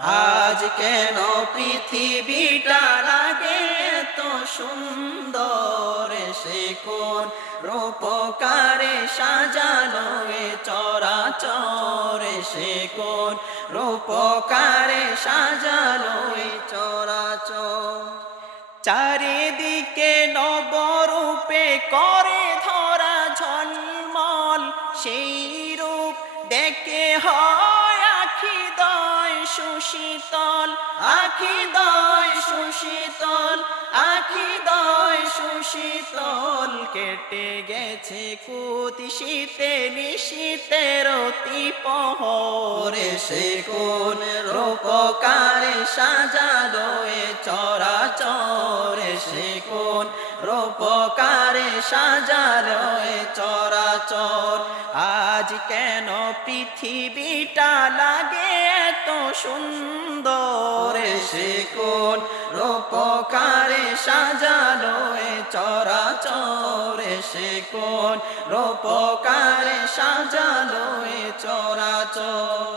আজ কেন পৃথিবীটা লাগে তো সুন্দর, সে কোন রূপকারে সাজানো এ চরাচর, সে কোন রূপকারে সাজানো এ চরাচর। চারিদিকে নবরূপে করে ধরা ঝলমল, সেই রূপ দেখে হয় আখি দয় সুশীতল, আখি দয় সুশীতল, আখি দয় সুশীতল। কেটে গেছে কুৎসিতে নিশীতের অতি প্রহরে, সে কোন রূপকারে সাজালো এ চরাচর, সে কোন রূপকারে সাজালো এ চরাচর। আজ কেন পৃথিবীটা লাগে এত সুন্দর, সে কোন রূপকারে সাজালো এ চরাচর, সে কোন রূপকারে সাজালো এ চরাচর।